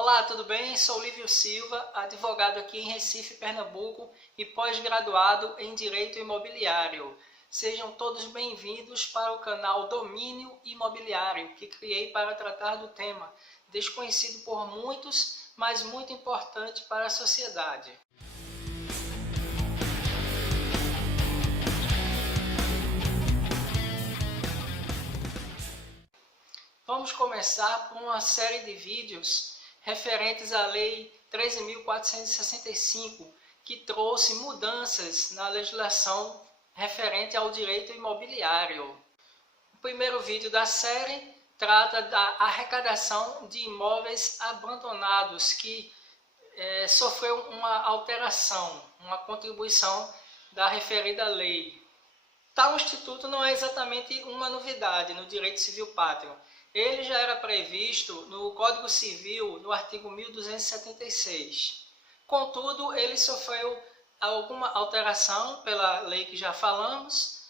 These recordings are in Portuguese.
Olá, tudo bem? Sou Lívio Silva, advogado aqui em Recife, Pernambuco e pós-graduado em Direito Imobiliário. Sejam todos bem-vindos para o canal Domínio Imobiliário, que criei para tratar do tema, desconhecido por muitos, mas muito importante para a sociedade. Vamos começar por uma série de vídeos referentes à Lei 13.465, que trouxe mudanças na legislação referente ao direito imobiliário. O primeiro vídeo da série trata da arrecadação de imóveis abandonados, que sofreu uma alteração, uma contribuição da referida lei. Tal instituto não é exatamente uma novidade no direito civil pátrio. Ele já era previsto no Código Civil, no artigo 1276. Contudo, ele sofreu alguma alteração pela lei que já falamos,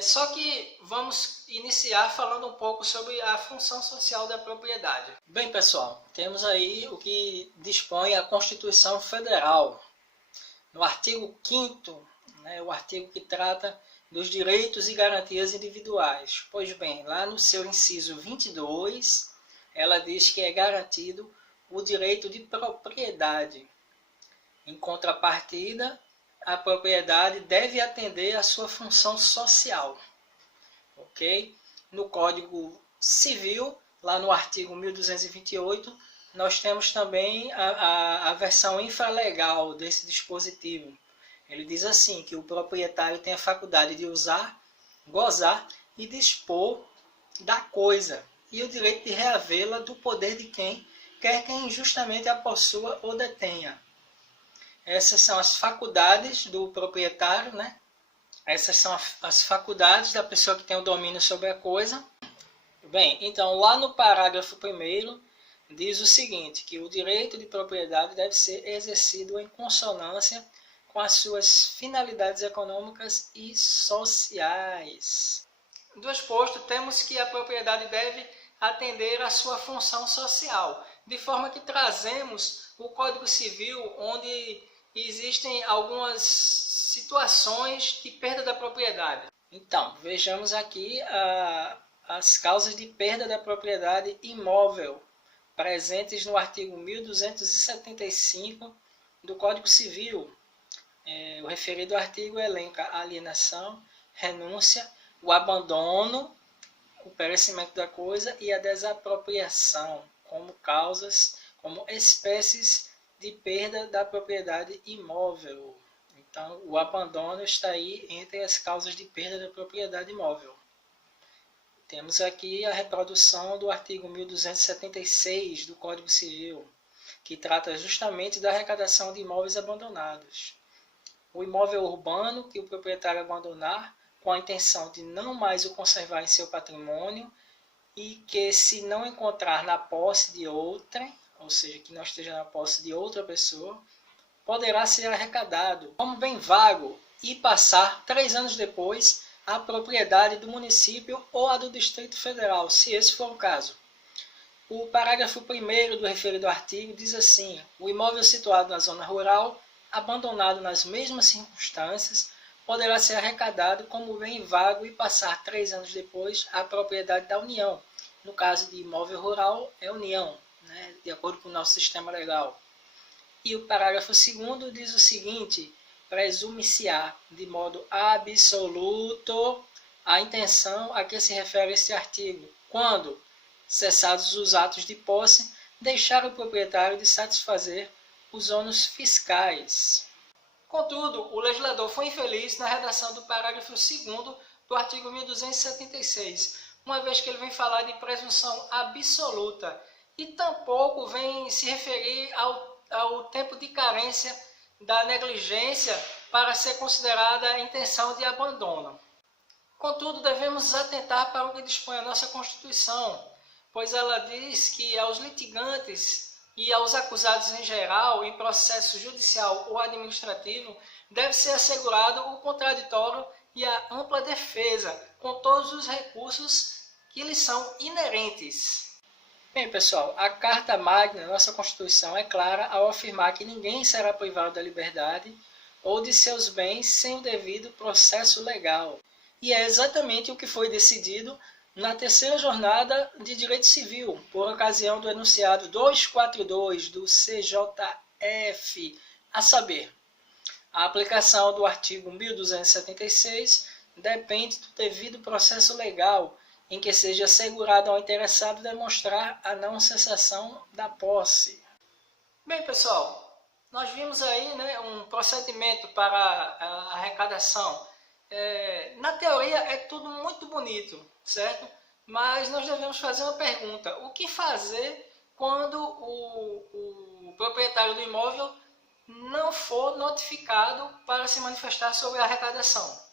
só que vamos iniciar falando um pouco sobre a função social da propriedade. Bem, pessoal, temos aí o que dispõe a Constituição Federal. No artigo 5º, o artigo que trata dos direitos e garantias individuais. Pois bem, lá no seu inciso 22, ela diz que é garantido o direito de propriedade. Em contrapartida, a propriedade deve atender à sua função social. Ok? No Código Civil, lá no artigo 1228, nós temos também a versão infralegal desse dispositivo. Ele diz assim, que o proprietário tem a faculdade de usar, gozar e dispor da coisa, e o direito de reavê-la do poder de quem quer que injustamente a possua ou detenha. Essas são as faculdades do proprietário, Essas são as faculdades da pessoa que tem o domínio sobre a coisa. Bem, então lá no parágrafo 1º, diz o seguinte, que o direito de propriedade deve ser exercido em consonância com as suas finalidades econômicas e sociais. Do exposto, temos que a propriedade deve atender à sua função social, de forma que trazemos o Código Civil, onde existem algumas situações de perda da propriedade. Então, vejamos aqui as causas de perda da propriedade imóvel, presentes no artigo 1275 do Código Civil. O referido artigo elenca a alienação, renúncia, o abandono, o perecimento da coisa e a desapropriação como causas, como espécies de perda da propriedade imóvel. Então, o abandono está aí entre as causas de perda da propriedade imóvel. Temos aqui a reprodução do artigo 1276 do Código Civil, que trata justamente da arrecadação de imóveis abandonados. O imóvel urbano que o proprietário abandonar com a intenção de não mais o conservar em seu patrimônio e que, se não encontrar na posse de outrem, ou seja, que não esteja na posse de outra pessoa, poderá ser arrecadado como bem vago e passar 3 anos depois à propriedade do município ou à do Distrito Federal, se esse for o caso. O parágrafo 1º do referido artigo diz assim: o imóvel situado na zona rural, abandonado nas mesmas circunstâncias, poderá ser arrecadado como bem vago e passar 3 anos depois à propriedade da União. No caso de imóvel rural, é União, de acordo com o nosso sistema legal. E o parágrafo 2º diz o seguinte: presume-se-á de modo absoluto a intenção a que se refere este artigo, quando, cessados os atos de posse, deixar o proprietário de satisfazer os ônus fiscais. Contudo, o legislador foi infeliz na redação do parágrafo 2º do artigo 1276, uma vez que ele vem falar de presunção absoluta e tampouco vem se referir ao tempo de carência da negligência para ser considerada a intenção de abandono. Contudo, devemos atentar para o que dispõe a nossa Constituição, pois ela diz que aos litigantes e aos acusados em geral, em processo judicial ou administrativo, deve ser assegurado o contraditório e a ampla defesa, com todos os recursos que lhes são inerentes. Bem, pessoal, a Carta Magna, nossa Constituição, é clara ao afirmar que ninguém será privado da liberdade ou de seus bens sem o devido processo legal. E é exatamente o que foi decidido na terceira jornada de Direito Civil, por ocasião do enunciado 242 do CJF, a saber, a aplicação do artigo 1276 depende do devido processo legal, em que seja assegurado ao interessado demonstrar a não cessação da posse. Bem, pessoal, nós vimos aí, né, um procedimento para a arrecadação. Na teoria é tudo muito bonito, certo? Mas nós devemos fazer uma pergunta: o que fazer quando o proprietário do imóvel não for notificado para se manifestar sobre a arrecadação?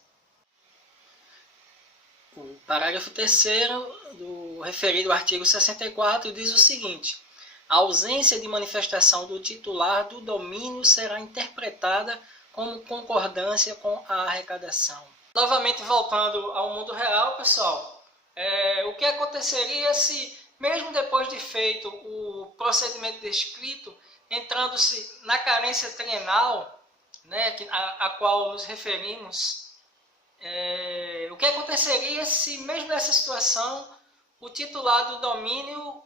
O parágrafo 3º do referido artigo 64 diz o seguinte: a ausência de manifestação do titular do domínio será interpretada como concordância com a arrecadação. Novamente voltando ao mundo real, pessoal, o que aconteceria se, mesmo depois de feito o procedimento descrito, entrando-se na carência trienal, né, a qual nos referimos, o que aconteceria se, mesmo nessa situação, o titular do domínio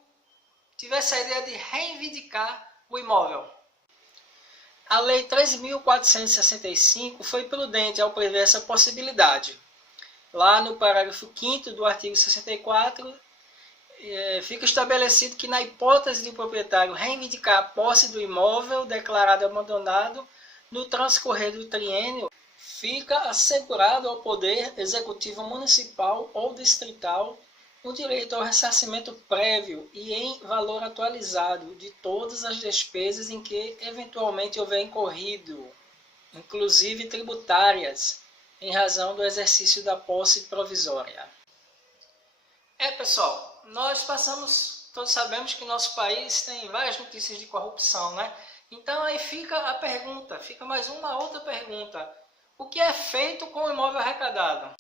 tivesse a ideia de reivindicar o imóvel? A Lei 13.465 foi prudente ao prever essa possibilidade. Lá no parágrafo 5º do artigo 64, fica estabelecido que, na hipótese de o proprietário reivindicar a posse do imóvel declarado abandonado no transcorrer do triênio, fica assegurado ao Poder Executivo Municipal ou Distrital o direito ao ressarcimento prévio e em valor atualizado de todas as despesas em que eventualmente houver incorrido, inclusive tributárias, em razão do exercício da posse provisória. Pessoal, todos sabemos que nosso país tem várias notícias de corrupção, né? Então aí fica a pergunta, fica mais uma outra pergunta: o que é feito com o imóvel arrecadado?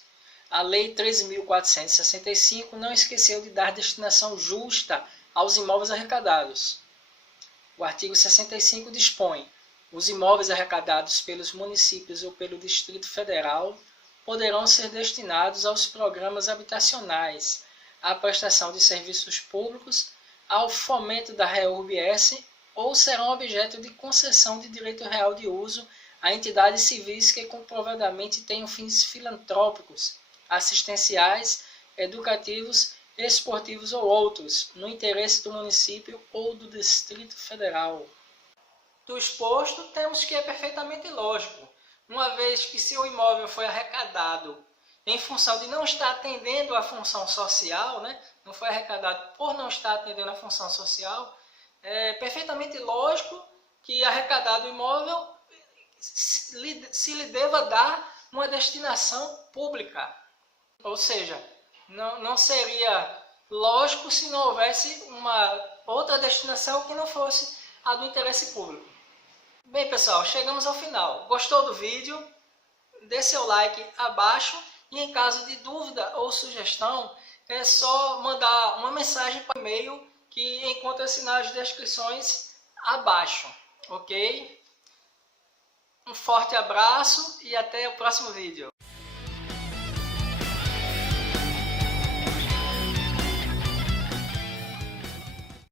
A Lei 13.465 não esqueceu de dar destinação justa aos imóveis arrecadados. O artigo 65 dispõe: os imóveis arrecadados pelos municípios ou pelo Distrito Federal poderão ser destinados aos programas habitacionais, à prestação de serviços públicos, ao fomento da REURB-S ou serão objeto de concessão de direito real de uso a entidades civis que comprovadamente tenham fins filantrópicos, assistenciais, educativos, esportivos ou outros, no interesse do município ou do Distrito Federal. Do exposto, temos que é perfeitamente lógico, uma vez que se o imóvel foi arrecadado em função de não estar atendendo à função social, né? Não foi arrecadado por não estar atendendo à função social, é perfeitamente lógico que arrecadado o imóvel se lhe deva dar uma destinação pública. Ou seja, não seria lógico se não houvesse uma outra destinação que não fosse a do interesse público. Bem, pessoal, chegamos ao final. Gostou do vídeo? Dê seu like abaixo e, em caso de dúvida ou sugestão, é só mandar uma mensagem por e-mail que encontra-se nas descrições abaixo, ok? Um forte abraço e até o próximo vídeo.